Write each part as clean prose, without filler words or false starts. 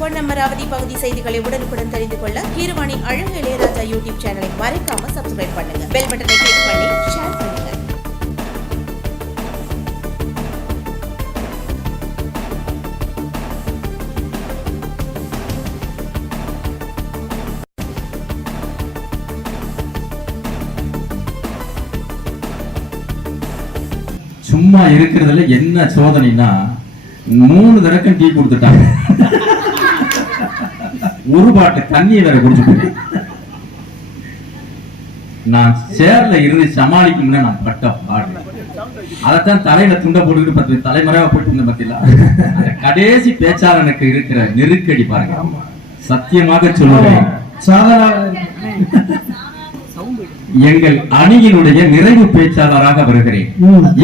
பொன்னமராவதி பகுதி செய்திகளை உடனுக்குடன் தெரிந்து கொள்ள கீரவாணி அழகு இளையராஜா யூடியூப் சேனலை மறக்காம சப்ஸ்கிரைப் பண்ணுங்க. பெல் பட்டனை கிளிக் பண்ணி ஷேர் பண்ணுங்க. சும்மா இருக்கிறதுல என்ன சோதனைனா 3 தடவை டீ கொடுத்துட்டாங்க, ஒரு பாட்டு தண்ணியை வேற குடிச்சுட்டு நான் சேர்ல இருந்து சமாளிக்கணும்னா நான் பட்ட பாடு. அதைத்தான் தலையில துண்ட போட்டுக்கிட்டு 10 தலைமுறையா போட்டு இருந்த பத்தில அந்த கடைசி பேச்சாளனுக்கு இருக்கிற நெருக்கடி பாருங்க. சத்தியமாக சொல்லுவேன், எங்கள் அணியினுடைய நிறைவு பேச்சாளராக வருகிறேன்.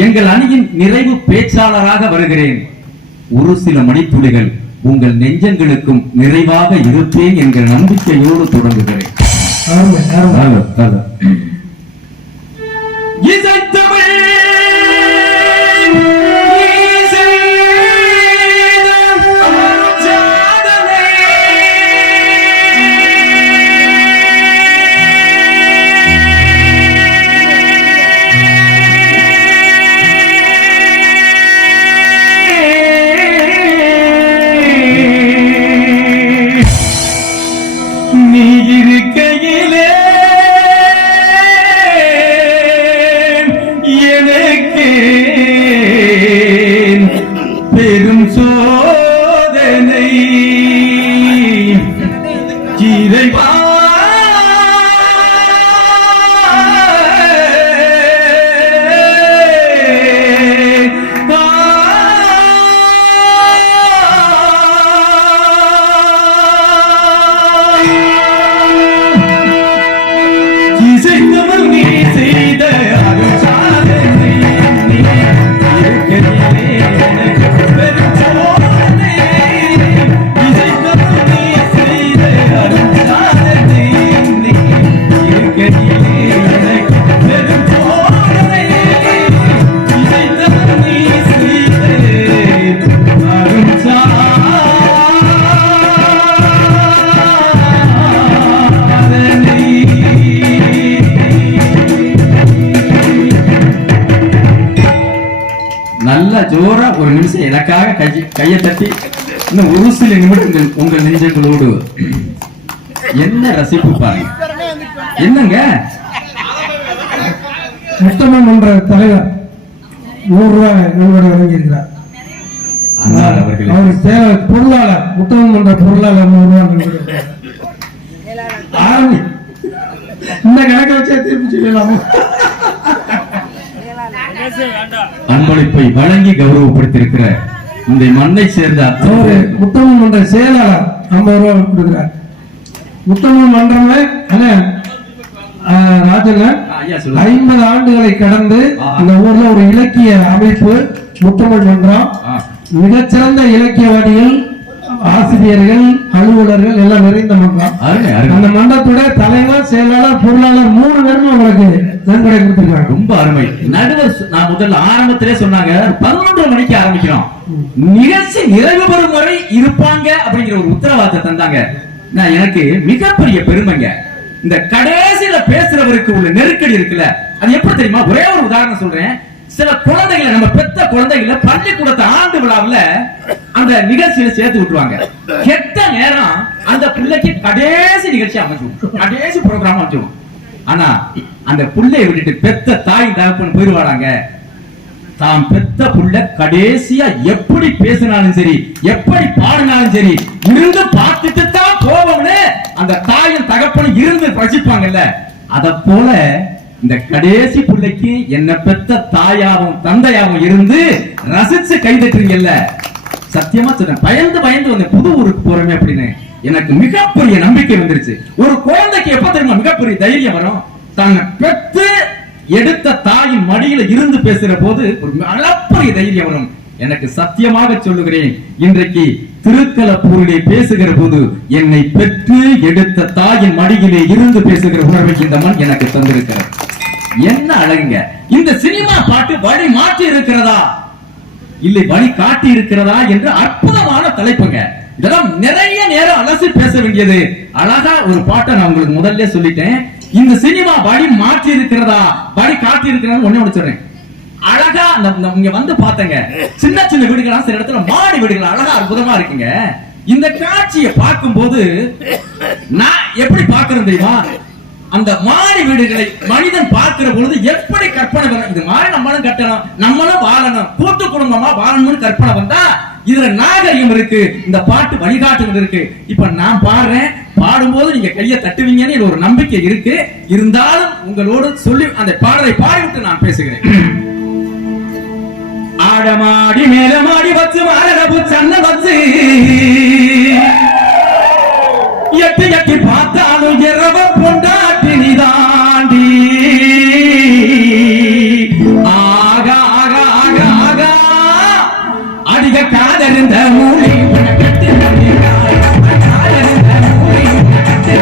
எங்கள் அணியின் நிறைவு பேச்சாளராக வருகிறேன். ஒரு சில மணித்துளிகள் உங்கள் நெஞ்சங்களுக்கும் நிறைவாக இருப்பேன் என்கிற நம்பிக்கையோடு தொடங்குகிறேன். பெரும் சோதனை இறைவா, இசைத்தவள் நீ செய்த அருள் சாதனை நல்ல ஜோரா ஒரு நிமிஷம் எனக்காக கையை தட்டி இன்னும் ஒரு சில நிமிடங்கள் உங்கள் நெஞ்சங்களோடு என்ன ரசிப்பு பாருங்க. என்னங்க முத்தமன் என்ற தலைவர் 100 ரூபாய் நன்கொடை வழங்கியிருக்கிறார். அவருக்கு தேவை பொருளாளர் முத்தமன் என்ற பொருளாளர் 100 ரூபாய் நன்கொடை. இந்த கணக்கை வச்சே திருப்பி சொல்லலாமா? அன்பளிப்பை வழங்கி கௌரவப்படுத்தியிருக்கிற இந்த மண்ணை சேர்ந்த முத்தமிழ் மன்ற செயலாளர் 50 ரூபாய் கொடுக்கிறார். முத்தமிழ் மன்றமே ராஜங்க 50 ஆண்டுகளை கடந்து இந்த ஊர்ல ஒரு இலக்கிய அமைப்பு முத்தமிழ் மன்றம், மிகச்சிறந்த இலக்கியவாதிகள், ஆசிரியர்கள், அலுவலர்கள் எல்லாம் நிறைந்த மன்றம். அந்த மன்றத்துடைய தலைவர், செயலாளர், பொருளாளர் 3 பேரும் அவங்களுக்கு நன்கொடை கொடுத்திருக்காங்க. ரொம்ப அருமை. நடுவர் நான் முதல்ல ஆரம்பத்திலே சொன்னாங்க 11 மணிக்கு ஆரம்பிக்கிறோம், நிகழ்ச்சி நிறைவு பெறும் வரை இருப்பாங்க அப்படிங்கிற ஒரு உத்தரவாதத்தை தந்தாங்க. நான் எனக்கு மிகப்பெரிய பெருமைங்க. இந்த கடைசியில பேசுறவருக்கு உள்ள நெருக்கடி இருக்குல்ல, அது எப்படி தெரியுமா? ஒரே ஒரு உதாரணம் சொல்றேன். சில குழந்தைகளை, நம்ம பெத்த குழந்தைகளை பள்ளிக்கூடத்தை ஆண்டு விழாவில் அந்த நிகழ்ச்சியில சேர்த்து விட்டுருவாங்க. கெட்ட நேரம் அந்த பிள்ளைக்கு கடைசி நிகழ்ச்சி அமைச்சிடும், கடைசி ப்ரோக்ராம் அமைச்சிடும். ஆனா அந்த புள்ளையை விட்டுட்டு பெத்த தாய் தகப்பன் போயிடுவாங்க. தாம் பெத்த புள்ள கடைசியா எப்படி பேசினாலும் சரி, எப்படி பாடினாலும் சரி, இருந்து பார்த்துட்டு தான் போவோம்னு அந்த தாயும் தகப்பனும் இருந்து ரசிப்பாங்கல்ல, அத போல இந்த கடைசி பிள்ளைக்கு என்ன பெத்த தாயாவும் தந்தையாவும் இருந்து ரசிச்சு கைதட்டுறீங்கல்ல. சத்தியமா சொல்றேன், பயந்து பயந்து வந்து புது ஊருக்கு போறமே அப்படின்னு எனக்கு மிகப்பெரிய நம்பிக்கை வந்துருச்சு. ஒரு குழந்தைக்கு எப்ப தெரியுமா மிகப்பெரிய தைரியம் வரும்? தன்னை பெற்று எடுத்த தாயின் மடியில இருந்து பேசுற போது ஒரு அளப்பரிய தைரியம் வரும். எனக்கு சத்தியமாக சொல்லுகிறேன், இன்றைக்கு திருக்கலப்பூரிலே பேசுகிற போது என்னை பெற்று எடுத்த தாயின் மடியிலே இருந்து பேசுகிற உணர்வை இந்த மண் எனக்கு தந்திருக்கிறது. என்ன அழகுங்க! இந்த சினிமா பாட்டு வழி மாற்றி இருக்கிறதா இல்லை வழி காட்டி இருக்கிறதா என்று அற்புதமான தலைப்புங்க. இதெல்லாம் நிறைய நேரம் அலசி பேச வேண்டியது. அழகா ஒரு பாட்டை நான் உங்களுக்கு முதல்ல சொல்லிட்டேன். இந்த சினிமா வழி மாற்றி இருக்கிறதா, வழி காட்டி இருக்கிறதா ஒண்ணே ஒண்ணு சொல்றேன். அழகா இங்க வந்து பாத்தங்க, சின்ன சின்ன வீடுகளா, சில இடத்துல மாடி வீடுகள் அழகா அற்புதமா இருக்குங்க. இந்த காட்சியை பார்க்கும் போது நான் எப்படி பார்க்கிறேன் தெரியுமா, அந்த மாடி வீடுகளை மனிதன் பார்க்கிற பொழுது எப்படி கற்பனை வரும், இது மாதிரி நம்மளும் கட்டணும், நம்மளும் வாழணும், கூட்டு குடும்பமா வாழணும்னு கற்பனை வந்தா இதுல நாகரிகம் இருக்கு, இந்த பாட்டு வழிகாட்டுகள் இருக்கு. இப்ப நான் பாடுறேன், பாடும்போது நீங்க கையை தட்டுவீங்கன்னு ஒரு நம்பிக்கை இருக்கு. இருந்தாலும் உங்களோடு சொல்லி அந்த பாடலை பாடிவிட்டு நான் பேசுகிறேன். ஆடமாடி மேலமாடி வச்சு மாரடப்பு சன்ன வச்சு எட்டி எட்டி பார்த்தாலும் இரவ பொண்டாட்டி நீதாண்டி. ஆகா ஆகா ஆகா ஆகா அடிக காதறிந்த மூலி கட்டி காதறிந்த மூலி கட்டி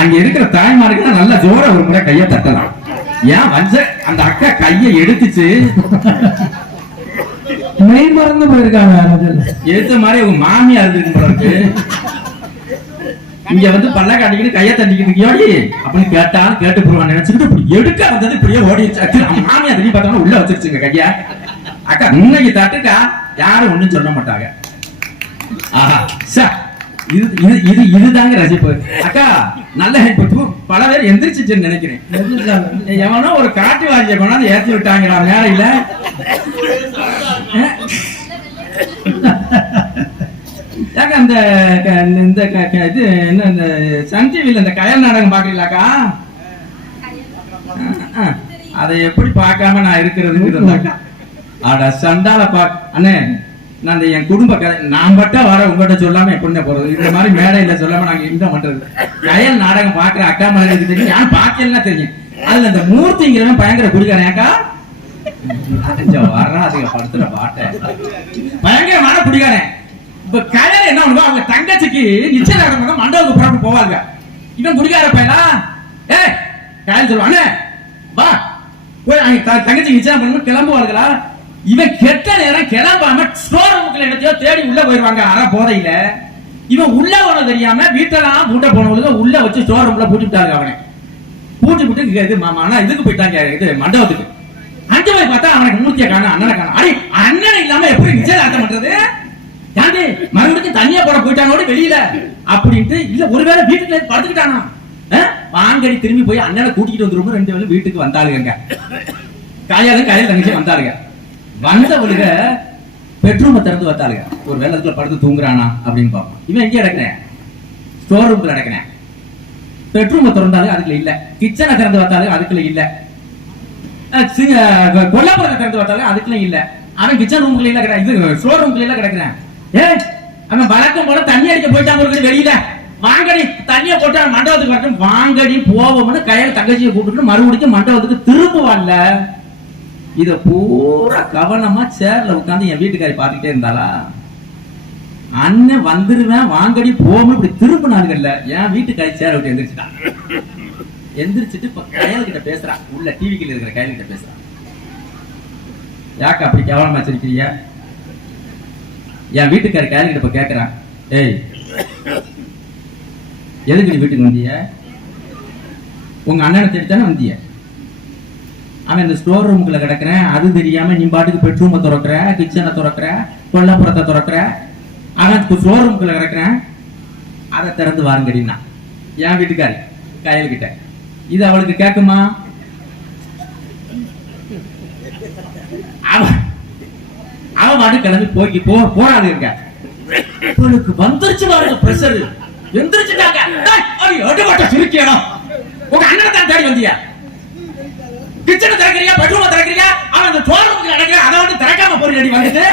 அங்க இருக்கிற தாய்மாருக்கு நல்ல ஜோர ஒரு முறை கையை தட்டலாம். ஏன் வஞ்ச அந்த அக்கா கையை எடுத்துச்சு மெய் மறந்து போயிருக்காங்க. எடுத்த மாதிரி உங்க மாமியா இருக்கு போல இருக்கு. இங்க வந்து பல்ல காட்டிக்கிட்டு கையை தட்டிக்கிட்டு ஓடி அப்படின்னு கேட்டாலும் கேட்டு போடுவான்னு நினைச்சுக்கிட்டு இப்படி எடுக்க வந்தது இப்படியே ஓடிச்சு. மாமியா திரும்பி பார்த்தாலும் உள்ள வச்சிருச்சுங்க கையா. அக்கா இன்னைக்கு தட்டுக்கா யாரும் ஒண்ணும் சொல்ல மாட்டாங்க. ஆஹா சார் இதுதாங்க ரசிப்பு. அக்கா நல்ல பல பேர் எந்திரிச்சுன்னு நினைக்கிறேன். எவனோ ஒரு காட்டு வாரியை கொண்டாந்து ஏற்றி விட்டாங்களா மேலையில. அந்த இது என்ன இந்த சன் டிவில இந்த கயல் நாடகம் பாக்குறீங்களாக்கா? அதை எப்படி பார்க்காம நான் இருக்கிறதுக்கு அட சண்டால அண்ணே, நான் என் குடும்ப கதை நான் பட்டா வர உங்ககிட்ட சொல்லாம எப்படின்னு போறது. இந்த மாதிரி மேடையில சொல்லாம நாங்க என்ன பண்றது? கயல் நாடகம் பாக்குற அக்கா மலைக்கு தெரியும், யாரும் பாக்கலாம் தெரியும். அதுல இந்த மூர்த்திங்கிறவன் பயங்கர குடிக்காரன். அக்கா வராதுங்க படத்துல பாட்ட பயங்கரமான குடிக்காரன். இப்ப கயல் என்ன பண்ணுவா, அவங்க தங்கச்சிக்கு நிச்சயதார்த்தம் மண்டபத்துக்கு புறப்பட்டு போவாங்க. இவன் குடிக்கார பையனா கயல் சொல்லுவானே வா போய் தங்கச்சி நிச்சயம் பண்ணணும் கிளம்புவார்களா. இவன் கெட்ட நேரம் கிளம்பாம ஸ்டோர் ரூமுக்குள்ள இடத்தையோ தேடி உள்ள போயிருவாங்க. அற போதையில இவன் உள்ள போன தெரியாம வீட்டெல்லாம் பூட்ட போனவங்க உள்ள வச்சு ஸ்டோர் ரூம்ல பூட்டிட்டாங்க. அவனை பூட்டி விட்டு இது ஆனா இதுக்கு போயிட்டாங்க, இது மண்டபத்துக்கு. அஞ்சு போய் பார்த்தா அவனுக்கு மூர்த்தியை காணும், அண்ணனை காணும். அடி அண்ணன் இல்லாம எப்படி நிச்சயதார்த்தம் பண்றது? யாரு மறுபடியும் தண்ணியா போட போயிட்டானோட வெளியில அப்படின்ட்டு இல்ல, ஒருவேளை வீட்டுல படுத்துக்கிட்டானா வாங்கடி திரும்பி போய் அண்ணனை கூட்டிட்டு வந்துருவோம். 2 பேரும் வீட்டுக்கு வந்தாளுங்க. கையால தங்கச்சி வந்தாளுங்க. வந்தவளுக பெட்ரூமை திறந்து வந்தாளுங்க. ஒரு வேளத்துல படுத்து தூங்குறானா அப்படின்னு பார்ப்போம். இவன் எங்க கிடக்குறேன்? ஸ்டோர் ரூம்ல கிடக்குறேன். பெட்ரூமை திறந்தாலும் அதுக்குள்ள இல்ல, கிச்சனை திறந்து பார்த்தாலும் அதுக்குள்ள இல்ல, கொல்லாப்புறத்தை திறந்து பார்த்தாலும் அதுக்குள்ள இல்ல. அவன் கிச்சன் ரூம்குள்ள இல்ல கிடக்கு, இது ஸ்டோர் ரூம்குள்ள இல்ல கிடக்குறேன். அவன் வழக்கம் போல தண்ணி அடிக்க போயிட்டான் வெளியில. வாங்கடி தண்ணிய போட்டா மண்டபத்துக்கு வரட்டும், வாங்கடி போவோம்னு கையில தங்கச்சியை கூப்பிட்டு மறுபடியும் மண்டபத்துக்கு திரும்புவான்ல. இத பூரா கவனமா சேர்ல உட்காந்து என் வீட்டுக்காரி பாத்துக்கிட்டே இருந்தாளா. அண்ணன் வந்துருவேன் வாங்கடி போவோம் இப்படி திரும்பினாங்கல்ல. என் வீட்டுக்காரி சேர விட்டு எந்திரிச்சுட்டான். எந்திரிச்சிட்டு இப்ப கையல்கிட்ட பேசுறான், உள்ள டிவிக்குள்ள இருக்கிற கையல்கிட்ட பேசுறான். யாக்கா அப்படி கேவலமா வச்சிருக்கிறீங்க? என் வீட்டுக்காரி கையல்கிட்ட இப்ப கேக்குறான், ஏய் எதுக்கு நீ வீட்டுக்கு வந்திய? உங்க அண்ணனை தேடித்தானே வந்திய? அவன் இந்த ஸ்டோர் ரூமுக்குள்ள கிடக்குறேன், அது தெரியாம நீ பாட்டுக்கு பெட்ரூமை திறக்கிற, கிச்சனை திறக்கிற, கொல்லாப்புறத்தை திறக்கிற. அவன் ஸ்டோர் ரூமுக்குள்ள கிடக்குறேன், அதை திறந்து வாருங்கடின்னா என் வீட்டுக்காரி கையல்கிட்ட. இது அவளுக்கு கேக்குமா? அவன் பாட்டு கிளம்பி போய்க்கு போராடு இருக்க. அவளுக்கு வந்துருச்சு பாருங்க பிரஷர். எந்திரிச்சுட்டாங்க. உங்க அண்ணனை தான் தேடி வந்தியா? கிச்சனை திறக்கிறியா, பெட்ரூமை திறக்கிறியா? அவன் அந்த ஸ்டோர் ரூமுக்கு நடக்கிற அதை வந்து திறக்காம போறீங்கடி. வந்துட்டு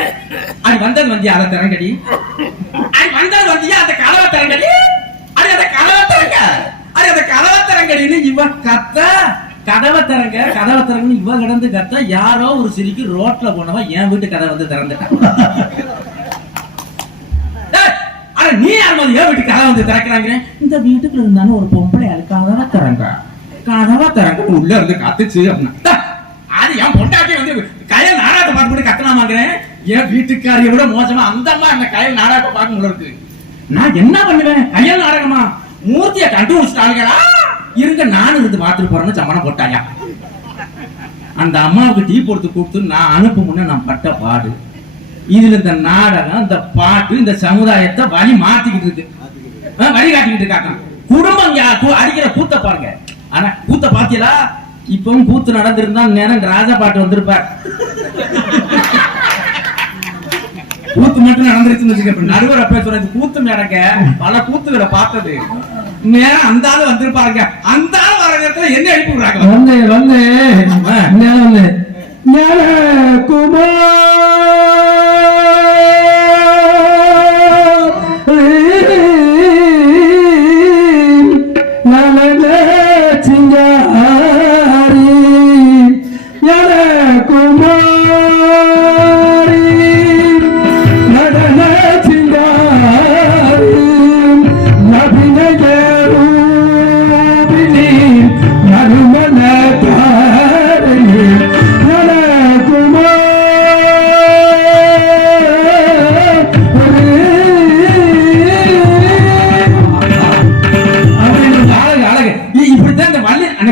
அது வந்தது வந்தியா? அதை திறங்கடி. அது வந்தது வந்தியா? அந்த கதவை திறங்கடி. அது அந்த கதவை திறங்க, அது அந்த கதவை திறங்கடின்னு இவன் கத்த. கதவை திறங்க கதவை திறங்கன்னு இவன் கிடந்து கத்த. யாரோ ஒரு சிரிக்கு ரோட்ல போனவன் என் வீட்டு கதை வந்து திறந்துட்டான். நீ யாரும் வீட்டு கதை வந்து திறக்கிறாங்க. இந்த வீட்டுக்குள்ள இருந்தாலும் ஒரு பொம்பளை அது கதவை திறங்க கதவை திறங்க உள்ள இருந்து கத்துச்சு அப்படின்னா அது என் பொண்டாட்டி வந்து கையல் நாடாட்ட பார்த்து கத்தலாமாங்கிறேன். என் வீட்டுக்காரியை விட மோசமா அந்த அம்மா அந்த கையல் நாடாட்ட பார்க்க முடியல இருக்கு. நான் என்ன பண்ணுவேன்? கையல் நாடகமா? மூர்த்தியை கண்டுபிடிச்சிட்டாங்களா? இருங்க நானும் இருந்து பார்த்துட்டு போறேன்னு சம்மணம் போட்டாயா. அந்த அம்மாவுக்கு டீ போட்டு கூப்பிட்டு நான் அனுப்பு முன்ன நான் பட்ட பாடு. இதுல இந்த நாடகம், இந்த பாட்டு, இந்த சமுதாயத்தை வழி மாத்திக்கிட்டு இருக்கு, வழி காட்டிக்கிட்டு இருக்காங்க. குடும்பம் அடிக்கிற கூத்த பாருங்க. ஆனா கூத்த பாத்தீங்களா? இப்பவும் கூத்து நடந்திருந்தா நேரம் ராஜா பாட்டு வந்திருப்பார். கூத்து மட்டும் நடந்துருச்சுன்னு நடுவர் அப்ப சொல்றது கூத்து நடக்க பல கூத்துகளை பார்த்தது. நேரம் அந்த ஆளு வந்திருப்பாருங்க. அந்த ஆள் வர நேரத்துல என்ன எழுப்பி விடுறாங்க? வந்து குமார்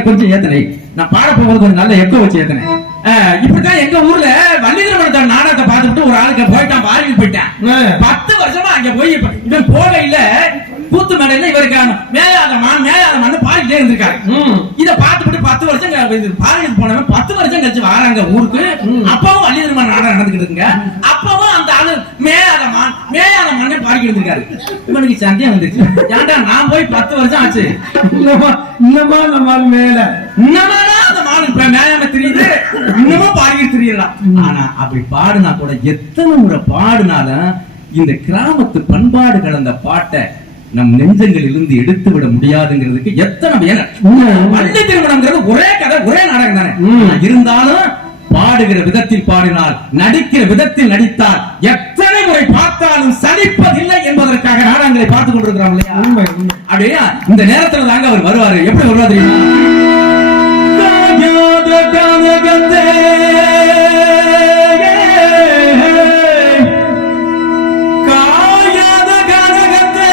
கொஞ்சம் ஏத்தனை. நான் பாட போகும்போது கொஞ்சம் நல்ல எக்கோ வச்சு ஏத்தனை. இப்படித்தான் எங்க ஊர்ல வள்ளிதிருமணத்தோட நாடகத்தை பார்த்துட்டு ஒரு ஆளுக்கு போயிட்டான், வாரியில் போயிட்டான். 10 வருஷமா அங்க போய் இவன் போகையில கூத்து மேடையில இவருக்கு மேயாதமான்னு பாடிட்டே இருந்திருக்காரு. இத பார்த்துட்டு 10 வருஷம் பாரியில் போனவன் 10 வருஷம் கழிச்சு வராங்க ஊருக்கு. அப்பவும் வள்ளிதிருமண நாடகம் நடந்துகிட்டு இருக்குங்க. அப்பவும் அந்த ஆளு மேயாதமான் பாடிக்கிட்டு இருந்திருக்காரு. இவனுக்கு சந்தேகம் வந்துச்சு, ஏன்டா நான் போய் 10 வருஷம் ஆச்சு, இன்னமா நம்ம மேல இன்னமாடா அந்த மாடு மேயாம தெரியுது, இன்னமும் பாடிக்கிட்டு தெரியலாம். ஆனா அப்படி பாடுனா கூட எத்தனை முறை பாடுனாலும் இந்த கிராமத்து பண்பாடு கலந்த பாட்டை நம் நெஞ்சங்களில் இருந்து எடுத்து விட முடியாதுங்கிறதுக்கு எத்தனை வள்ளி திருமணம்ங்கிறது ஒரே கதை, ஒரே நாடகம் தானே. இருந்தாலும் பாடுகிற விதத்தில் பாடினால், நடிக்கிற விதத்தில் நடித்தால், எத்தனை முறை பார்த்தாலும் சலிப்பதில்லை என்பதற்காக நாடகங்களை பார்த்துக் கொண்டிருக்கிறோம் இல்லையா? அப்படியா இந்த நேரத்துல தாங்க அவர் வருவாரு. எப்படி வருவாரு தெரியுமா? காயாத கனகத்தே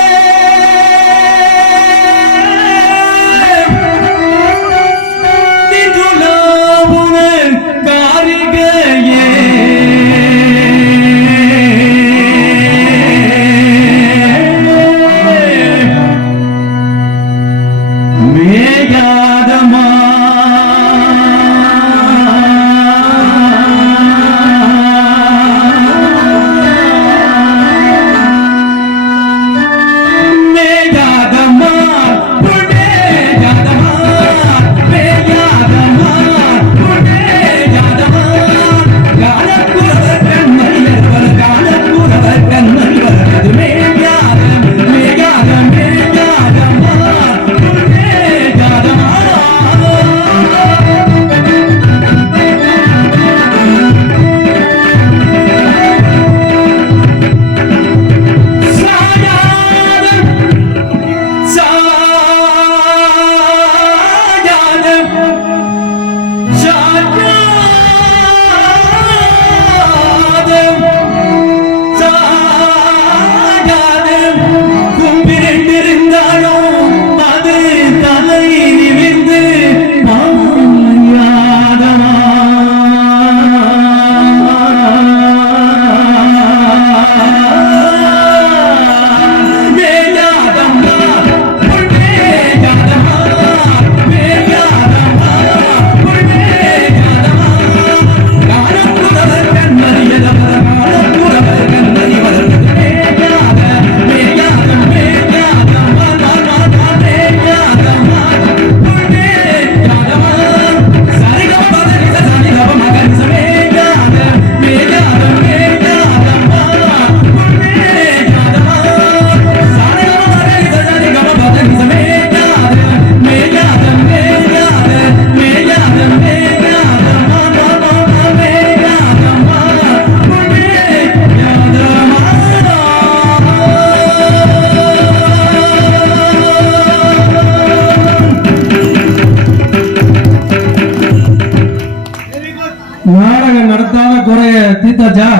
வந்தாச்சா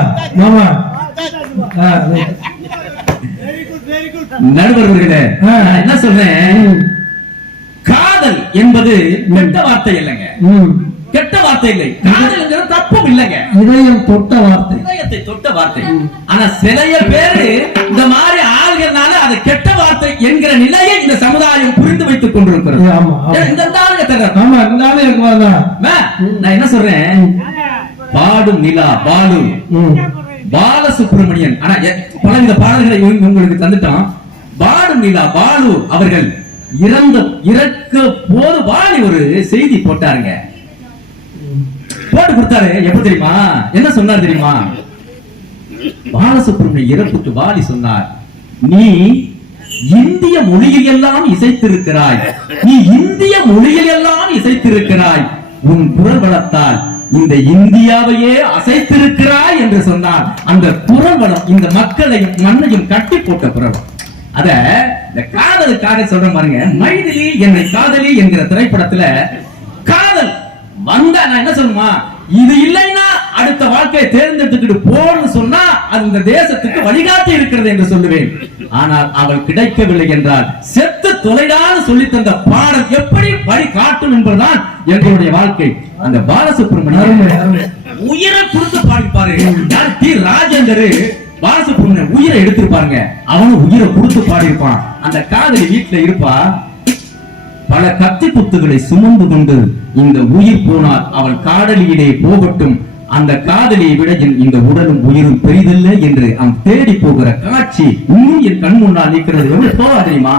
மாமா? நடுவர்களே, நான் என்ன சொல்றேன், காதல் என்பது கெட்ட வார்த்தை இல்லைங்க, கெட்ட வார்த்தை இல்லை. காதல் தப்பும் இல்லைங்க, இதயம் தொட்ட வார்த்தை, இதயத்தை தொட்ட வார்த்தை. ஆனா சிலைய பேரு இந்த மாதிரி ஆள்கள்னால அது கெட்ட வார்த்தை என்கிற நிலையை இந்த சமுதாயம் புரிந்து வைத்துக் கொண்டிருக்கிறது. நான் என்ன சொல்றேன், பாடும் நிலா பாலு பாலசுப்ரமணியன், ஆனா பலவித பாடல்களை உங்களுக்கு தந்துட்டோம். பாடும் நிலா பாலு அவர்கள் இறக்க போது வாலி ஒரு செய்தி போட்டாருங்க, போட்டு கொடுத்தாரு. எப்ப தெரியுமா, என்ன சொன்னார் தெரியுமா? பாலசுப்ரமணிய இறப்புக்கு வாலி சொன்னார், நீ இந்திய மொழியில் எல்லாம் இசைத்திருக்கிறாய், நீ இந்திய மொழியில் எல்லாம் இசைத்திருக்கிறாய், உன் குரல் வளத்தால் இந்த இந்தியாவையே அசைத்திருக்கிறாய் என்று சொன்னார். அந்த குரல் வளம் இந்த மக்களையும் மண்ணையும் கட்டி போட்ட குரல். அத இந்த காதலுக்காக சொல்ற பாருங்க. மைதிலி என்னை காதலி என்கிற திரைப்படத்துல காதல் வந்தா நான் என்ன சொல்லுமா, இது இல்லைன்னா அடுத்த வாழ்க்கையை தேர்ந்தெடுத்துக்கிட்டு போன்னு சொன்னா அது இந்த தேசத்துக்கு வழிகாட்டி இருக்கிறது என்று சொல்லுவேன். ஆனால் அவள் கிடைக்கவில்லை என்றால் செத்து தொலைடான்னு சொல்லி தந்த பாடல் எப்படி வழி காட்டும் என்பதுதான் எங்களுடைய வாழ்க்கை. அந்த பாலசுப்ரமணியன் உயிரை கொடுத்து பாடிப்பாரு. டி ராஜேந்தர் பாலசுப்ரமணியன் உயிரை எடுத்திருப்பாருங்க, அவனும் உயிரை கொடுத்து பாடியிருப்பான். அந்த காதலி வீட்டுல இருப்பா, பல கத்தி குத்துகளை சுமந்து கொண்டு இந்த உயிர் போனால் அவள் காதலியிலே போகட்டும், அந்த காதலியை விட இந்த உடலும் உயிரும் பெரிதல்ல என்று அவன் தேடி போகிற காட்சி இன்னும் என் கண் முன்னால் நிற்கிறது. எவ்வளவு போவா தெரியுமா?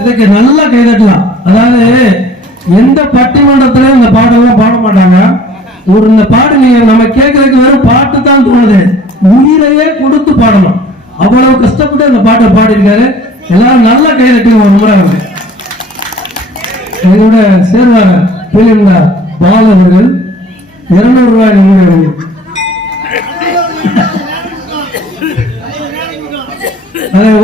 இதுக்கு நல்லா கைதட்டலாம். அதாவது எந்த பட்டிமன்றத்திலும் இந்த பாடெல்லாம் பாட மாட்டாங்க. இந்த பாட்டு நீங்க நம்ம கேட்கறதுக்கு வெறும் பாட்டு தான் தோணுது, உயிரையே கொடுத்து பாடணும். அவ்வளவு கஷ்டப்பட்டு அந்த பாட்டை பாடியிருக்காரு. எல்லாரும் நல்லா கைதட்டி ஒரு முறை எங்களோட சேர்வார் பால் அவர்கள் 200 ரூபாய் நன்கொடை.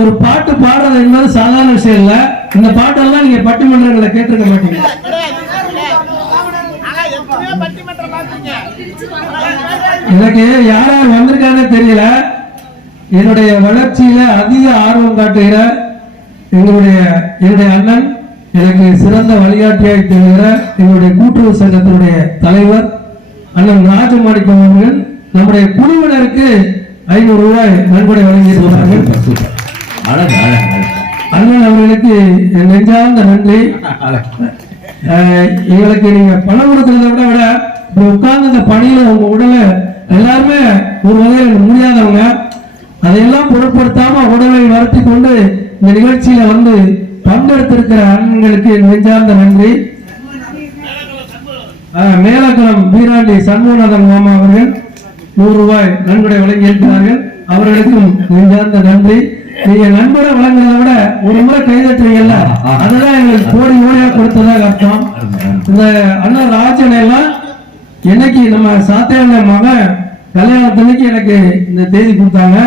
ஒரு பாட்டு பாடுறது என்பது சாதாரண விஷயம் இல்ல. இந்த பாட்டெல்லாம் நீங்க பட்டிமன்றங்களை கேட்டிருக்க மாட்டீங்க. எனக்கு யாரா வந்திருக்கானே தெரியல. என்னுடைய வளர்ச்சியில அதிக ஆர்வம் காட்டுகிற என்னுடைய அண்ணன், எனக்கு சிறந்த வழிகாட்டியாக தெரிகிற எங்களுடைய கூட்டுறவு சங்கத்தினுடைய தலைவர் அண்ணன் ராஜமாணிக்கம் அவர்கள் நம்முடைய குழுவினருக்கு 500 ரூபாய் நன்கொடை வழங்கியிருக்கிறார்கள். அண்ணன் அவர்களுக்கு நெஞ்சார்ந்த நன்றி. எங்களுக்கு நீங்க பணம் கொடுக்கறத விட உட்கார்ந்து இந்த பணியில உங்க உடலை எல்லாருமே ஒரு வகையில் முடியாதவங்க, அதையெல்லாம் பொருட்படுத்தாம உடலை வருத்தி கொண்டு இந்த நிகழ்ச்சியில வந்து பங்கெடுத்திருக்கிற அண்ணன்களுக்கு நெஞ்சார்ந்த நன்றி. மேலக்குளம் வீராண்டி சண்முகநாதன் மாமா அவர்கள் 100 ரூபாய் நன்கொடை வழங்கி இருக்கிறார்கள். அவர்களுக்கும் நெஞ்சார்ந்த நன்றி. நீங்க நன்கொடை வழங்குறத விட ஒரு முறை கைதட்டுறீங்கல்ல, அதெல்லாம் எங்களுக்கு கோடி கோடியா கொடுத்ததாக அர்த்தம். இந்த அண்ணன் ராஜன் எல்லாம் என்னைக்கு நம்ம சாத்தியான மகன் கல்யாணத்தன்னைக்கு எனக்கு இந்த தேதி கொடுத்தாங்க.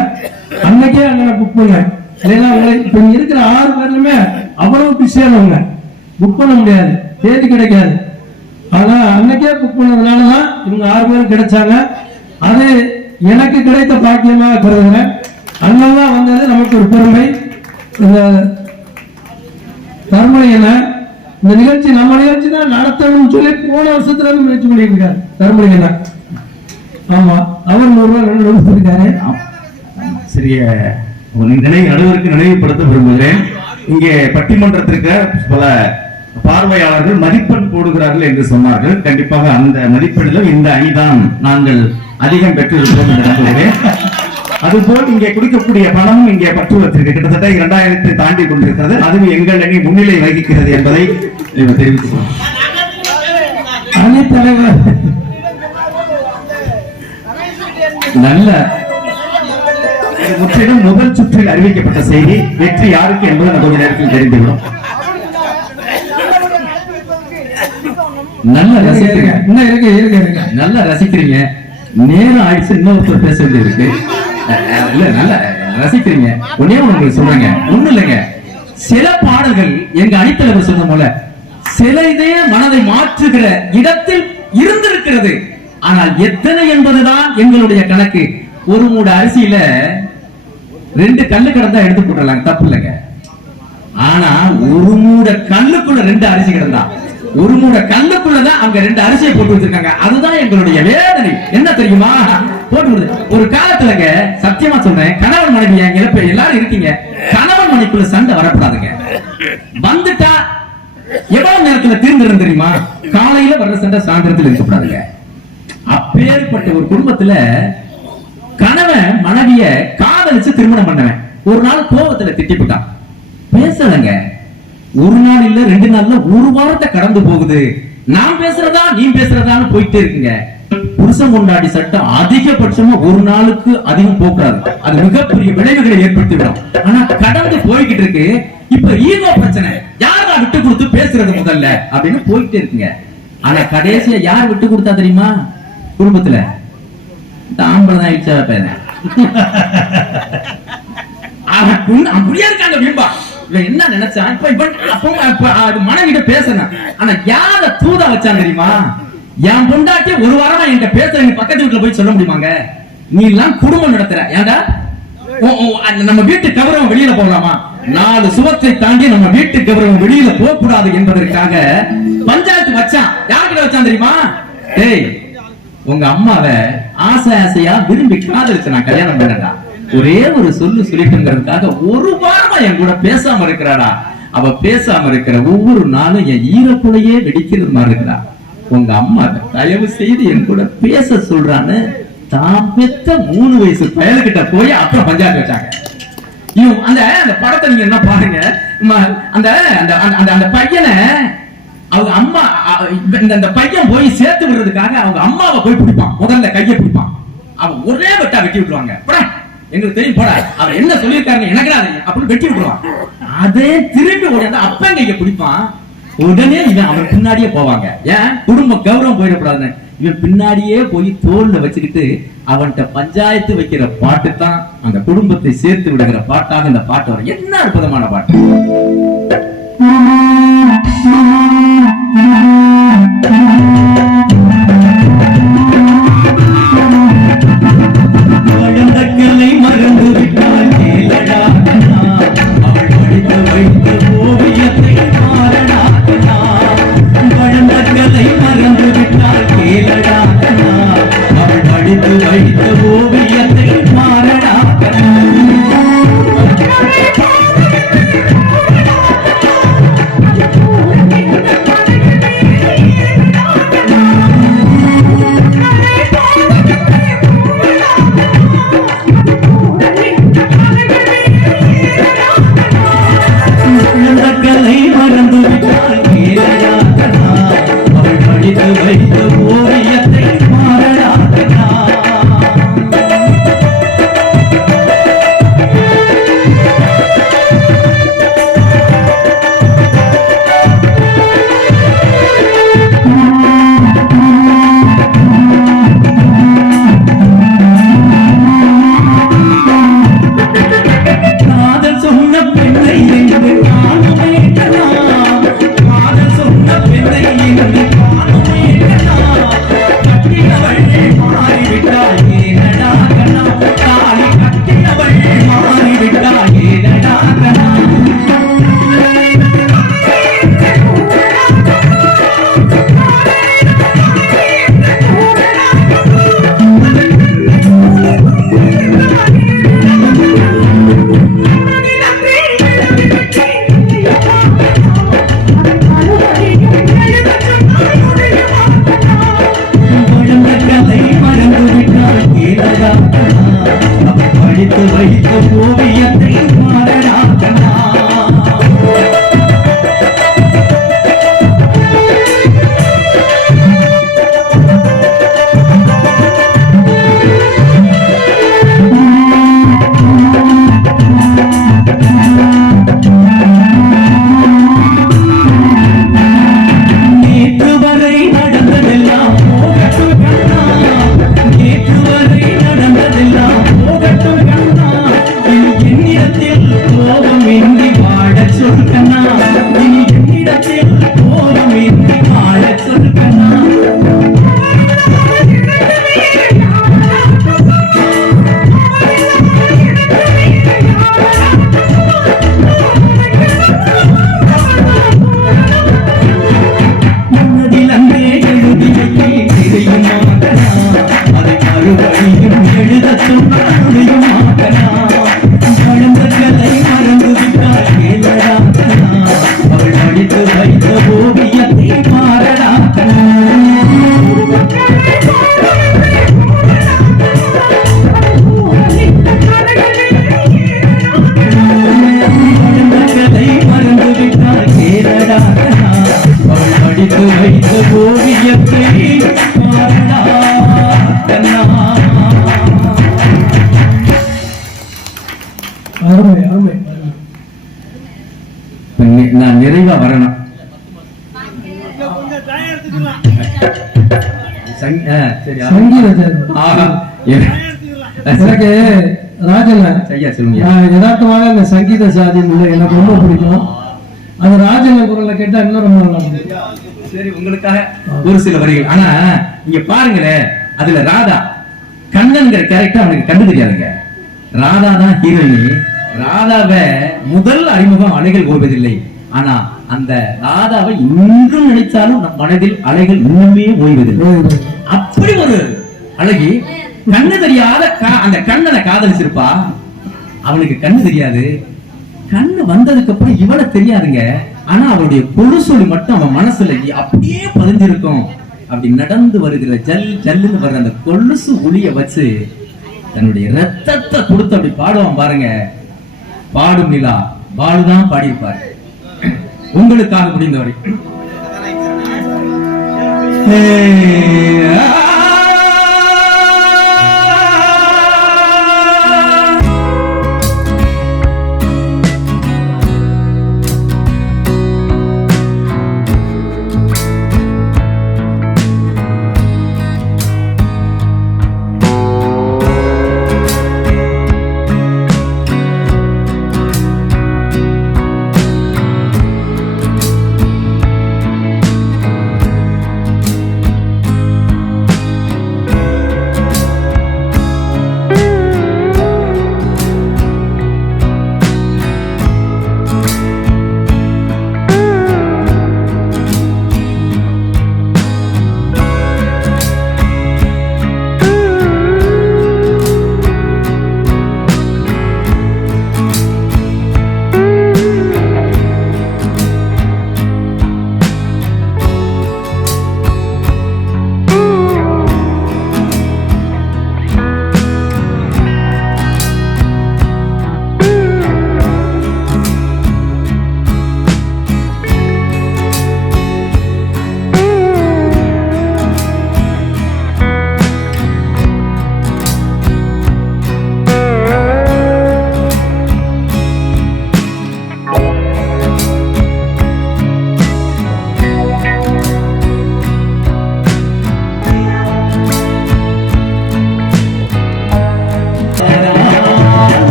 அன்னைக்கே அண்ணனை புக் பண்ணேன். இல்லைன்னா இப்ப இருக்கிற 6 பேருமே அவ்வளவு பிஸியானவங்க, புக் பண்ண முடியாது, தேதி கிடைக்காது. ஆனா அன்னைக்கே புக் பண்ணதுனாலதான் இவங்க 6 பேரும் கிடைச்சாங்க. அது எனக்கு கிடைத்த பாக்கியமாக கருதுகிறேன். அண்ணெல்லாம் வந்தது நமக்கு ஒரு பெருமை. இந்த தர்மலியன இந்த நிகழ்ச்சி நம்ம நிகழ்ச்சி தான் நடத்தணும்னு சொல்லி போன வருஷத்துல இருந்து முயற்சி பண்ணிட்டு இருக்காரு தர்மலியன. ஆமா, அவர் 100 ரூபாய் கொடுத்திருக்காரு. சிறிய நடுவருக்கு நினைவுபடுத்த விரும்புகிறேன். இங்கே பட்டிமன்றத்திற்கு பல பார்வையாளர்கள் மதிப்பெண் போடுகிறார்கள் என்று சொன்னார்கள். கண்டிப்பாக அந்த மதிப்பெண்ணிலும் இந்த அணிதான் நாங்கள் அதிகம் பெற்றிருப்போம் என்று நம்புகிறேன். அதுபோல் இங்கே கொடுக்கக்கூடிய பணமும் இங்கே பற்றுவதற்கு கிட்டத்தட்ட 2000 தாண்டி கொண்டிருக்கிறது. அதுவும் எங்கள் அணி முன்னிலை வகிக்கிறது என்பதை தெரிவித்துள்ளோம். அணி தலைவர் நல்ல முற்றிலும் முதல் சுற்றில் அறிவிக்கப்பட்ட செய்தி. வெற்றி யாருக்கு என்பது நம்ம கொஞ்ச நேரத்தில் தெரிந்துவிடும். நல்லா ரசிக்கிறீங்க, நல்லா ரசிக்கிறீங்க. நேரம் ஆயிடுச்சு, இன்னொருத்தர் பேச வேண்டியிருக்கு. இல்ல நல்லா ரசிக்கிறீங்க. ஒன்னே உங்களுக்கு சொல்றேங்க, ஒண்ணும் இல்லைங்க. சில பாடல்கள் எங்க அணித்தலைவர் சொன்ன போல சில இதே மனதை மாற்றுகிற இடத்தில் இருந்திருக்கிறது. ஆனால் எத்தனை என்பதுதான் எங்களுடைய கணக்கு. ஒரு மூட அரிசியில 2 கல்லு கிடந்தா எடுத்து போட்டுடலாம், தப்பு இல்லைங்க. ஆனா ஒரு மூட கல்லுக்குள்ள 2 அரிசி கிடந்தா, ஒரு மூட கல்லுக்குள்ளதான் அங்க 2 அரிசியை போட்டு வச்சிருக்காங்க. அதுதான் எங்களுடைய வேதனை. என்ன தெரியுமா? போட்டு ஒரு காலத்துலங்க, சத்தியமா சொல்றேன், கணவன் மனைவி எல்லாரும் இருக்கீங்க, கணவன் மனைவிக்குள்ள சண்டை வரக்கூடாதுங்க. வந்துட்டா எவ்வளவு நேரத்துல தீர்ந்துடும் தெரியுமா? காலையில வர்ற சண்டை சாயந்தரத்தில் இருக்கக்கூடாதுங்க. அப்பேற்பட்ட ஒரு குடும்பத்துல கணவன் மனைவிய காதலிச்சு திருமணம் பண்ணவன் ஒரு நாள் கோபத்துல திட்டிவிட்டான். பேசலங்க. ஒரு நாள் இல்ல 2 நாள்ல ஒரு வாரத்தை கடந்து போகுது. நான் பேசுறதா நீ பேசுறதான்னு போயிட்டே இருக்குங்க. புருஷன் கொண்டாடி சட்டம் அதிகபட்சமா ஒரு நாளுக்கு அதிகம் போக்குறாது. அது மிகப்பெரிய விளைவுகளை ஏற்படுத்திவிடும். ஆனா கடந்து போய்கிட்டு இருக்கு. இப்ப ஈகோ பிரச்சனை, யாரா விட்டு கொடுத்து பேசுறது முதல்ல அப்படின்னு போயிட்டே இருக்குங்க. ஆனா கடைசியா யார் விட்டு கொடுத்தா தெரியுமா? குடும்பத்துல ஆம்பளை தான் இச்சா பேர அப்படியே இருக்காங்க. வீம்பா என்ன நினைச்சா மனைவிட்ட பேசணும். ஆனா யார தூதா வச்சான் தெரியுமா? என் பொண்டாட்டி ஒரு வாரமா என்கிட்ட பேசுற, நீ பக்கத்து வீட்டுல போய் சொல்ல முடியுமாங்க? நீ எல்லாம் குடும்பம் நடத்துற, ஏண்டா நம்ம வீட்டு கௌரவம் வெளியில போகலாமா? 4 சுவத்தை தாண்டி நம்ம வீட்டு கௌரவம் வெளியில போக கூடாது என்பதற்காக பஞ்சாயத்து வச்சான். யார்கிட்ட வச்சான் தெரியுமா? டேய், உங்க அம்மாவை ஆசை ஆசையா விரும்பி காதலிச்சு நான் கல்யாணம் பண்ணடா, ஒரே ஒரு சொல்லிட்டுங்கிறதுக்காக ஒரு வாரமா என் கூட பேசாம இருக்கிறாடா. அவ பேசாம இருக்கிற ஒவ்வொரு நாளும் என் ஈரக்குலையே வெடிக்கிறது மாதிரி இருக்கிறா. உங்க அம்மா தயவு செய்து என் கூட பேச சொல்றான்னு தான் பெத்த 3 வயசு பயலுக்கிட்ட போய் அப்புறம் பஞ்சாயத்து வச்சாங்க. அந்த படத்தை நீங்க என்ன பாருங்க, அந்த அந்த அந்த அந்த பையனை அவங்க அம்மா, இந்த பையன் போய் சேர்த்து விடுறதுக்காக அவங்க அம்மாவை போய் பிடிப்பான், முதல்ல கையை பிடிப்பான், அவன் ஒரே வெட்டா வெட்டி விட்டுருவாங்க. எங்களுக்கு தெரியும் போட அவர் என்ன சொல்லியிருக்காங்க எனக்கு அப்படின்னு வெட்டி விட்டுருவான். அதே திரும்பி உடனே அப்பன் கையை பிடிப்பான், உடனே இவன் அவன் பின்னாடியே போவாங்க. ஏன் குடும்ப கௌரவம் போயிடக்கூடாதுன்னு இவன் பின்னாடியே போய் தோல்ல வச்சுக்கிட்டு அவன்கிட்ட பஞ்சாயத்து வைக்கிற பாட்டு தான் அந்த குடும்பத்தை சேர்த்து விடுகிற பாட்டாக இந்த பாட்டு வரும். என்ன அற்புதமான பாட்டு. மறந்து விட்டால் கேளடா அவள் படித்து வைத்த ஓவியத்தை மாறடா, பழந்தக்களை மறந்து விட்டால் கேளடா அவள் படித்து வைத்த ஓவியத்தை மாறடா. மறந்து விட்டால் கேளடா அவள் படித்து வைத்த ஓவியத்தை மாறடா. காதல் சொன்ன பெண்ணை என்று காணுமே, காதல் சொன்ன பெண்ணை என்று காணுமே, கட்டினவள் மாறிவிட்டாள் ஏனடா கண்ணா, தாலி கட்டினவள் மாறிவிட்டாள் ஏனடா கண்ணா. படித்து வைத்த ஓவியத்தை மாறடா கண்ணா. நேற்று வரை நடந்ததெல்லாம் போகட்டும் கண்ணா, நேற்று வரை நடந்ததெல்லாம் போகட்டும் கண்ணா, என்னிடத்தில் கோபம் இன்றி வாழ சொல் கண்ணா, இனி என்னிடத்தில் கோபம் இன்றி வாழ சொல் கண்ணா. மனதில் அன்றே எழுதி வைத்தேன் தெரியுமா கண்ணா, அதை மறுபடியும் எழுத சொன்ன முடியுமா கண்ணா. பழந்தக்களை மறந்து விட்டால் கேளடா கண்ணா அவள் படித்து வைத்த ஓவியத்தை மாறடா கண்ணா. பழந்தக்களை மறந்து விட்டால் கேளடா கண்ணா அவள் படித்து வைத்த ஓவியத்தை மாறடா கண்ணா. அருமை அருமை. நான் நிறைவா வரணும். எனக்கு ராஜன் யதார்த்தமாக இந்த சங்கீத சாதி எனக்கு ரொம்ப பிடிக்கும். அந்த ராஜன் குரல்ல கேட்டா இன்னும் ரொம்ப நல்லா இருக்கும். சரி, உங்களுக்காக ஒரு சில வரிகள். ஆனா நீங்க பாருங்களேன், அதுல ராதா கண்ணன்கிற கேரக்டர் அவனுக்கு கண்டு தெரியாதுங்க. ராதா தான் ஹீரோயினி. ராதாவை முதல் அறிமுகம் அலைகள் ஓய்வதில்லை. ஆனா அந்த ராதாவை இன்றும் நினைச்சாலும் நம் மனதில் அலைகள் இன்னுமே ஓய்வதில்லை. அப்படி ஒரு அழகி கண்ணு தெரியாத அந்த கண்ணனை காதலிச்சிருப்பா. அவனுக்கு கண்ணு தெரியாது. கண்ணு வந்ததுக்கு அப்புறம் இவளை தெரியாதுங்க. ஆனா அவளுடைய பொழுசொலி மட்டும் அவன் மனசுல அப்படியே பதிஞ்சிருக்கும். அப்படி நடந்து வருகிற ஜல் ஜல்லுன்னு வர்ற அந்த கொலுசு ஒளிய வச்சு தன்னுடைய ரத்தத்தை கொடுத்து அப்படி பாடுவான் பாருங்க. பாடும் நிலா பாலுதான் பாடியிருப்பார். உங்களுக்காக முடிந்தவரை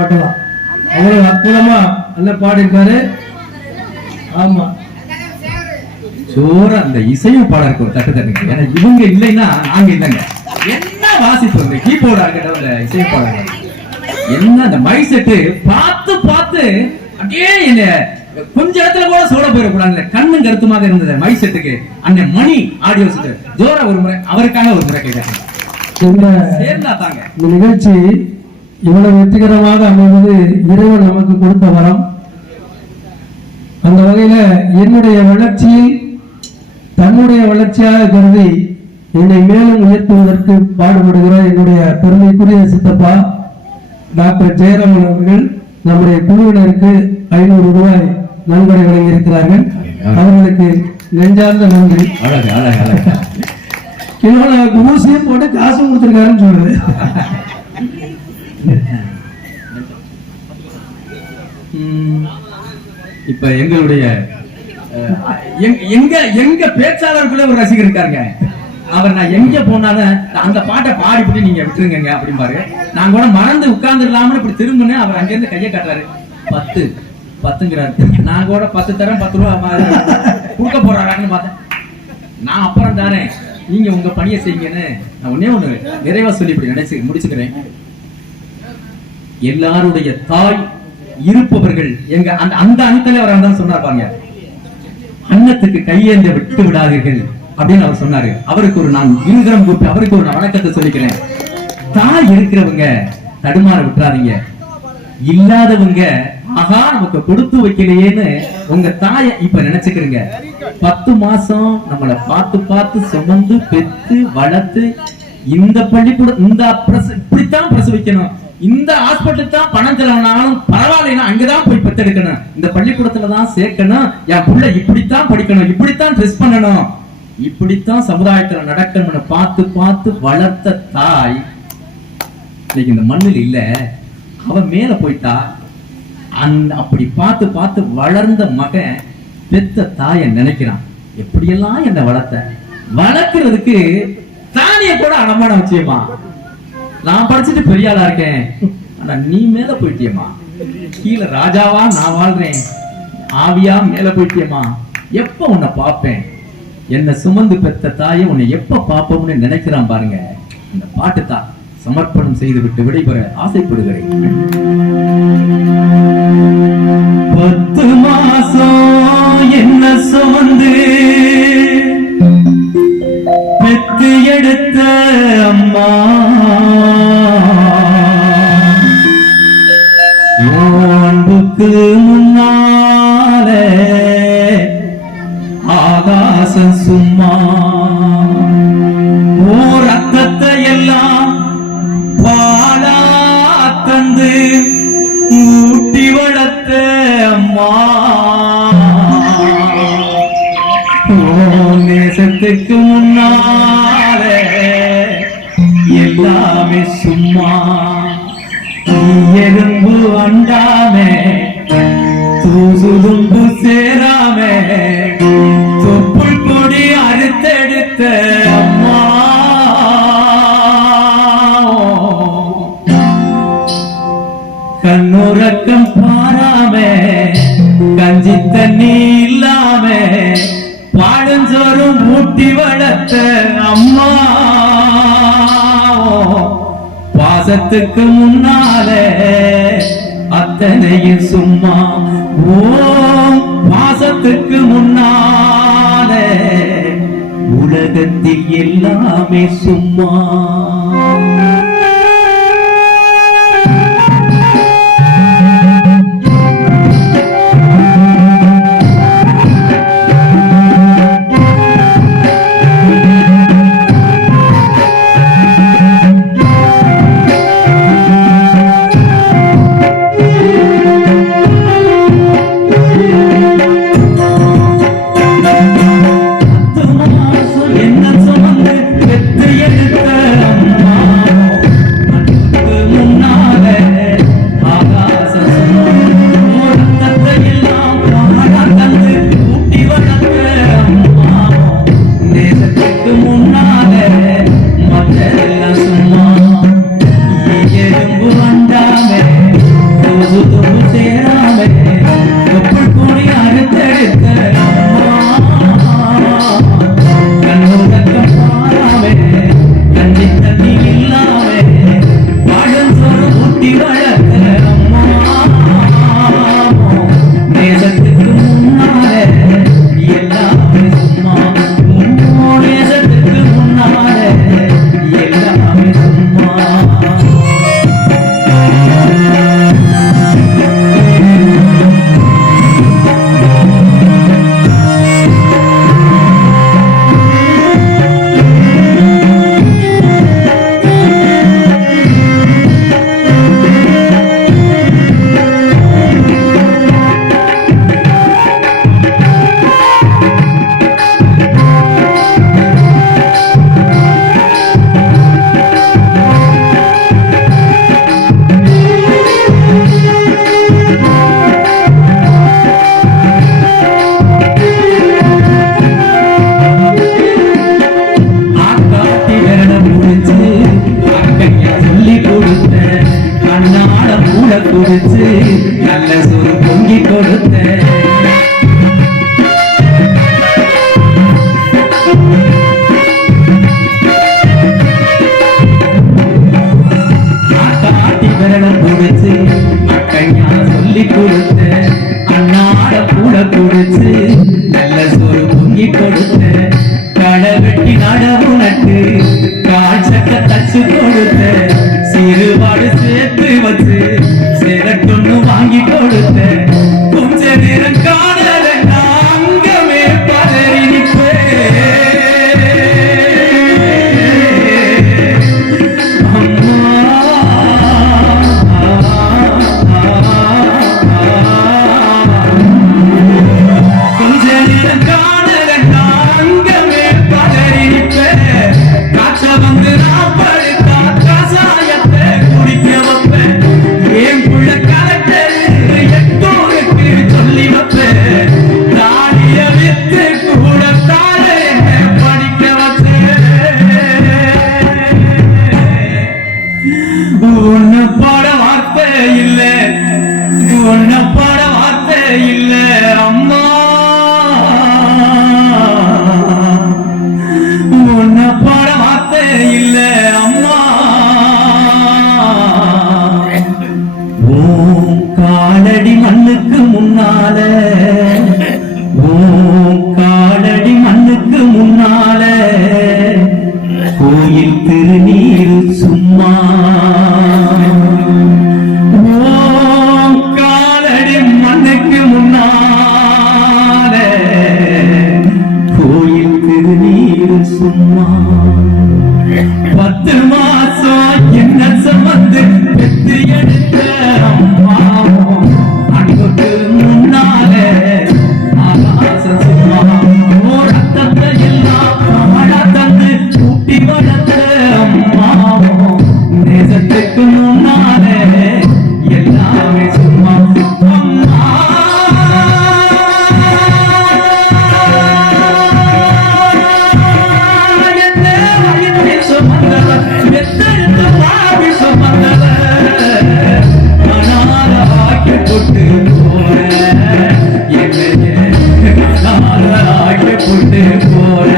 பாட்டெல்லாம் அவ்வளவு அற்புதமா நல்லா பாடிருக்காரு. ஆமா, சோற அந்த இசையமைப்பாளருக்கு ஒரு தட்டு தட்டுங்க. ஏன்னா இவங்க இல்லைன்னா நாங்க இல்லைங்க. என்ன வாசிப்பு இந்த கீபோர்டா இருக்கட்டும் இல்ல இசையமைப்பாளர் என்ன அந்த மைக் செட்டு பார்த்து பார்த்து அப்படியே என்ன கொஞ்ச இடத்துல கூட சோட போயிடக்கூடாது. கண்ணும் கருத்துமாக இருந்தது மைக் செட்டுக்கு. அண்ணன் மணி ஆடியோ செட்டு ஜோரா ஒரு முறை அவருக்காக ஒரு முறை கேட்க சேர்ந்தா தாங்க. இந்த நிகழ்ச்சி இவ்வளவு வெற்றிகரமாக அமைவது இறைவன் நமக்கு கொடுத்த வரம். அந்த வகையில என்னுடைய வளர்ச்சியில் தன்னுடைய வளர்ச்சியாக கருதி என்னை மேலும் உயர்த்துவதற்கு பாடுபடுகிற என்னுடைய பெருமைக்குரிய சித்தப்பா டாக்டர் ஜெயராமன் அவர்கள் நம்முடைய குழுவினருக்கு 500 ரூபாய் நன்கொடை வழங்கியிருக்கிறார்கள். அவர்களுக்கு நெஞ்சார்ந்த நன்றி. கிலோல ஊசியும் போட்டு காசு கொடுத்திருக்காருன்னு சொல்றது. இப்ப எங்களுடைய எங்க பேச்சாளருக்குள்ள ஒரு ரசிகர் இருக்காருங்க. அவர் நான் எங்க போனாலும் அந்த பாட்டை பாடிவிட்டு நீங்க விட்டுருங்க அப்படிம்பாரு. நான் கூட மறந்து உட்கார்ந்துடலாம்னு இப்படி திரும்பினேன். அவர் அங்கிருந்து கையை காட்டுறாரு. 10 நான் கூட 10 தரம் 10 ரூபா கொடுக்க போறாங்கன்னு பார்த்தேன். நான் அப்புறம் தானே நீங்க உங்க பணியை செய்யுங்கன்னு நான் ஒண்ணு நிறைவா சொல்லி இப்படி நினைச்சு முடிச்சுக்கிறேன். எல்லாருடைய தாய் இருப்பவர்கள் எங்க அந்த அண்ணத்துல அவர் தான் சொன்னார் பாருங்க, அன்னத்துக்கு கையேந்த விட்டு விடாதீர்கள் அப்படின்னு அவர் சொன்னாரு. அவருக்கு ஒரு நான் இருகரம் கூப்பி அவருக்கு ஒரு வணக்கத்தை சொல்லிக்கிறேன். தாய் இருக்கிறவங்க தடுமாற விட்டுறாதீங்க. இல்லாதவங்க ஆகா நமக்கு கொடுத்து வைக்கலையேன்னு உங்க தாய இப்ப நினைச்சுக்கிறீங்க. 10 மாசம் நம்மளை பார்த்து பார்த்து சுமந்து பெத்து வளர்த்து இந்த பள்ளிக்கூடம் இந்த இப்படித்தான் பிரசவிக்கணும், இந்த ஹாஸ்பிட்டல் தான் பணம் செலவுனாலும் பரவாயில்லைன்னா அங்கதான் போய் பெத்தெடுக்கணும், இந்த பள்ளிக்கூடத்துலதான் சேர்க்கணும், என் புள்ள இப்படித்தான் படிக்கணும், இப்படித்தான் ட்ரெஸ் பண்ணணும், இப்படித்தான் சமுதாயத்துல நடக்கணும்னு பார்த்து பார்த்து வளர்த்த தாய் இன்னைக்கு இந்த மண்ணில் இல்ல. அவன் மேல போயிட்டா. அப்படி பார்த்து பார்த்து வளர்ந்த மகன் பெத்த தாயை நினைக்கிறான், எப்படியெல்லாம் என்ன வளர்க்கறதுக்கு தானிய கூட அடமான வச்சியம்மா. நான் படிச்சுட்டு பெரிய ஆளா இருக்கேன், ஆனா நீ மேல போயிட்டியம்மா. கீழே ராஜாவா நான் வாழ்றேன், ஆவியா மேல போயிட்டியம்மா. எப்ப உன்னை பார்ப்பேன், என்ன சுமந்து பெத்த தாயை உன்னை எப்ப பார்ப்போம்னு நினைக்கிறான் பாருங்க. இந்த பாட்டு தான் சமர்ப்பணம் செய்து விட்டு விடைபெற ஆசைப்படுகிறேன். 10 மாசம் என்ன சுமந்து பெத்து எடுத்த அம்மா, அன்புக்கு முன்னாலே ஆகாசம் சும்மா, ரத்தத்தை எல்லாம் பாலா தந்து ஊட்டி வளர்த்த அம்மா, நேசத்துக்கு முன்னாலே எல்லாமே சும்மா. எறும்பு அண்டாமே தூசுதும்பு சேராமே தொப்புள் கொடி அறுத்தெடுத்த அம்மா, கண்ணுறக்கம் பாராமே கஞ்சி தண்ணி இல்லாமே பாடஞ்சோறும் ஊட்டி வளர்த்த அம்மா, பாசத்துக்கு முன்னாலே அத்தனையும் சும்மா. ஓம் பாசத்துக்கு முன்னாலே உலகத்தில் எல்லாமே சும்மா. என்ன சுமந்து பெத்து எடுத்த வாங்கி கொடுத்த களை வெட்டி நடவு நட்டு கால் சட்ட தச்சு கொடுத்த சிறுபாடு சேர்த்து வச்சு சிறட்டொன்னு வாங்கி கொடுத்த கொஞ்ச நேரம் காணல அங்கமே பதறி உன்னை பாட வார்த்தை இல்ல உன்னை பாட வார்த்தை இல்ல அம்மா உன்னை பாட வார்த்தை இல்ல அம்மா ஓ காலடி மண்ணுக்கு முன்னால ஓ காலடி மண்ணுக்கு முன்னால கோயில் திருநீர் சும்மா காலடி மண்ணுக்கு முன்னால கோயில் திருநீர் சும்மா 10 மாசம் என்ன சமந்து பெத்து எடுத்த அம்மாவும் அன்புக்கு முன்னால ஆகாசம் சும்மா ரத்தத்தை எல்லாம் மழை தந்து கூட்டி வளர்த்த அம்மாவும் தேசத்துக்கு முன்னால எல்லாமே சும்மா அம்மா என்ன வயத்தை சுமந்தவ எத்தெடுத்து பாவி சுமந்தவ அனாத ஆக்கி போட்டு போற என்னைய அனாத ஆக்கி போட்டு போற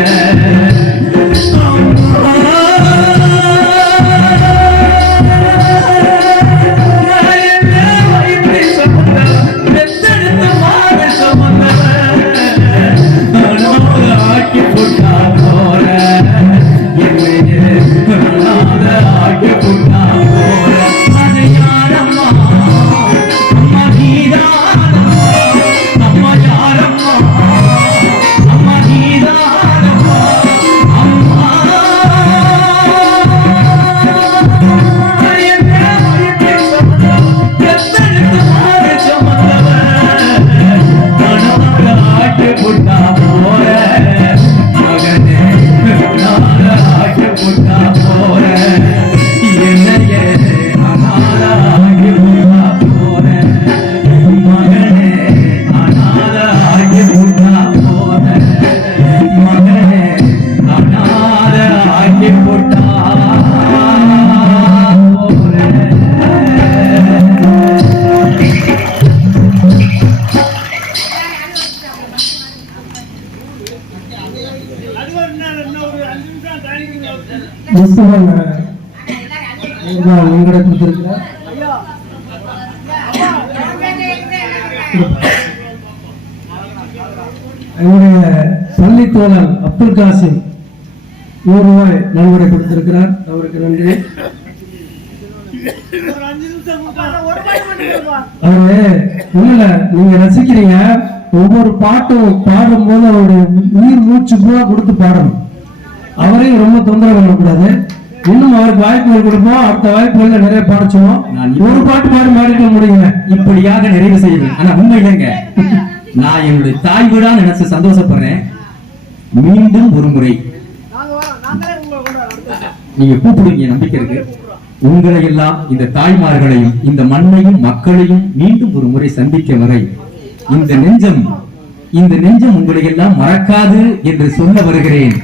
பள்ளி தோழர் அப்துல் காசிம் 100 ரூபாய் நன்கொடை கொடுத்திருக்கிறார். அவருக்கு நன்றி. அவரு உள்ள நீங்க ரசிக்கிறீங்க, ஒவ்வொரு பாட்டும் பாடும்போது அவருடைய உயிர் மூச்சு பூரா கொடுத்து பாடணும். அவரையும் ரொம்ப தொந்தரவு பண்ணக்கூடாது. இன்னும் அவருக்கு வாய்ப்புகள் கொடுப்போம். அடுத்த வாய்ப்புகள்ல நிறைய பாட சொல்லுவோம். ஒரு பாட்டு பாடிக்க முடியுங்க. இப்படியாக நிறைவு செய்வேன். ஆனா உண்மை இல்லைங்க, நான் என்னுடைய தாய் வீடா நினைச்சு சந்தோஷப்படுறேன். மீண்டும் ஒரு முறை நீங்க கூப்பிடுங்க, நம்பிக்கை இருக்கு. உங்களை எல்லாம், இந்த தாய்மார்களையும் இந்த மண்ணையும் மக்களையும் மீண்டும் ஒரு முறை சந்திக்க வரை இந்த நெஞ்சம் உங்களை எல்லாம் மறக்காது என்று சொல்ல வருகிறேன்.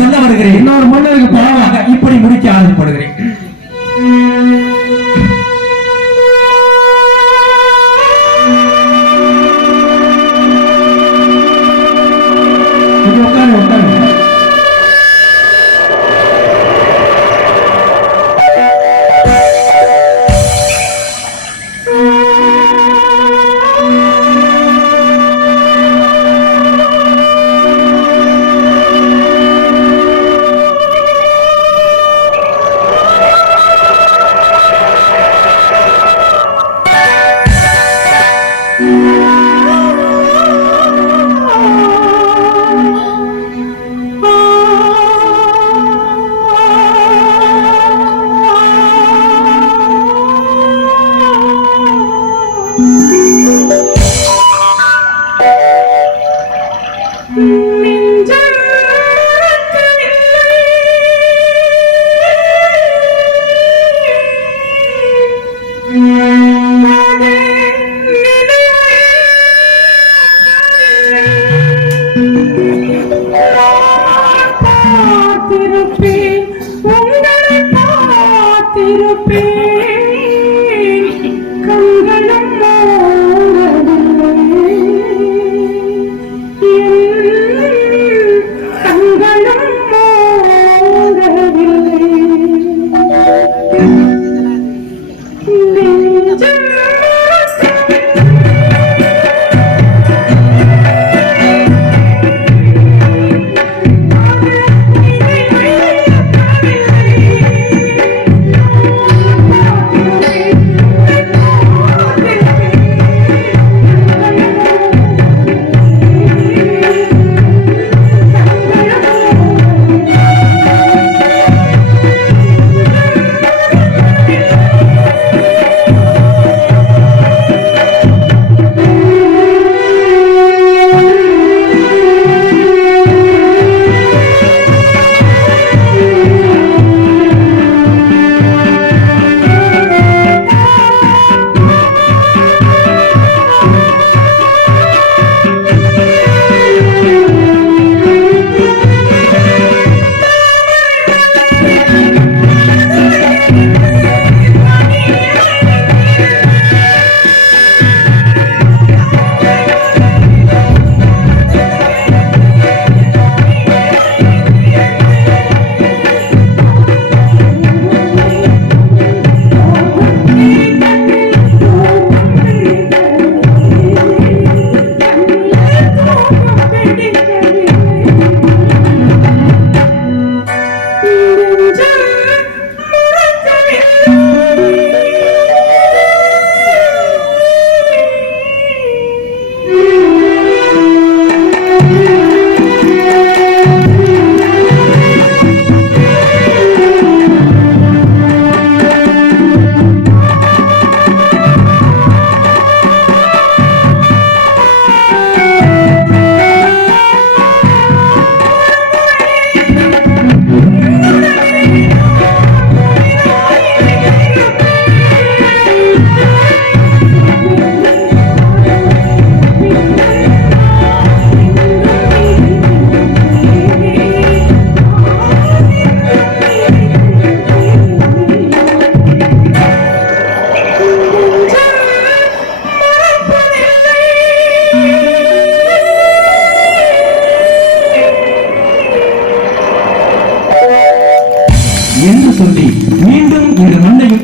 சொல்ல வருகிறேன். இன்னொரு மன்னருக்கு பாவாக இப்படி முடிக்க ஆசைப்படுகிறேன்.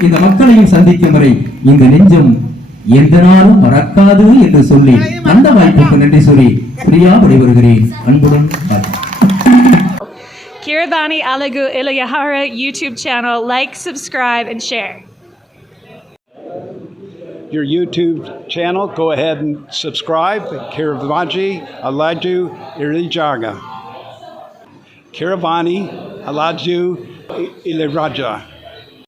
இந்த மக்களையும் சந்திக்கும் வரை இந்த நெஞ்சம் எந்த நாளும் மறக்காது என்று சொல்லி அந்த வாய்ப்புக்கு நன்றி சொல்லி பிரியா விடைபெறுகிறேன். அன்புடன் வாழ்த்துக்கள். Kiravani Alagu Ilayahara YouTube channel. Like, subscribe, and share. Your YouTube channel, go ahead and subscribe. Kiravani Alaju Ilijaga. Kiravani Alaju Iliraja.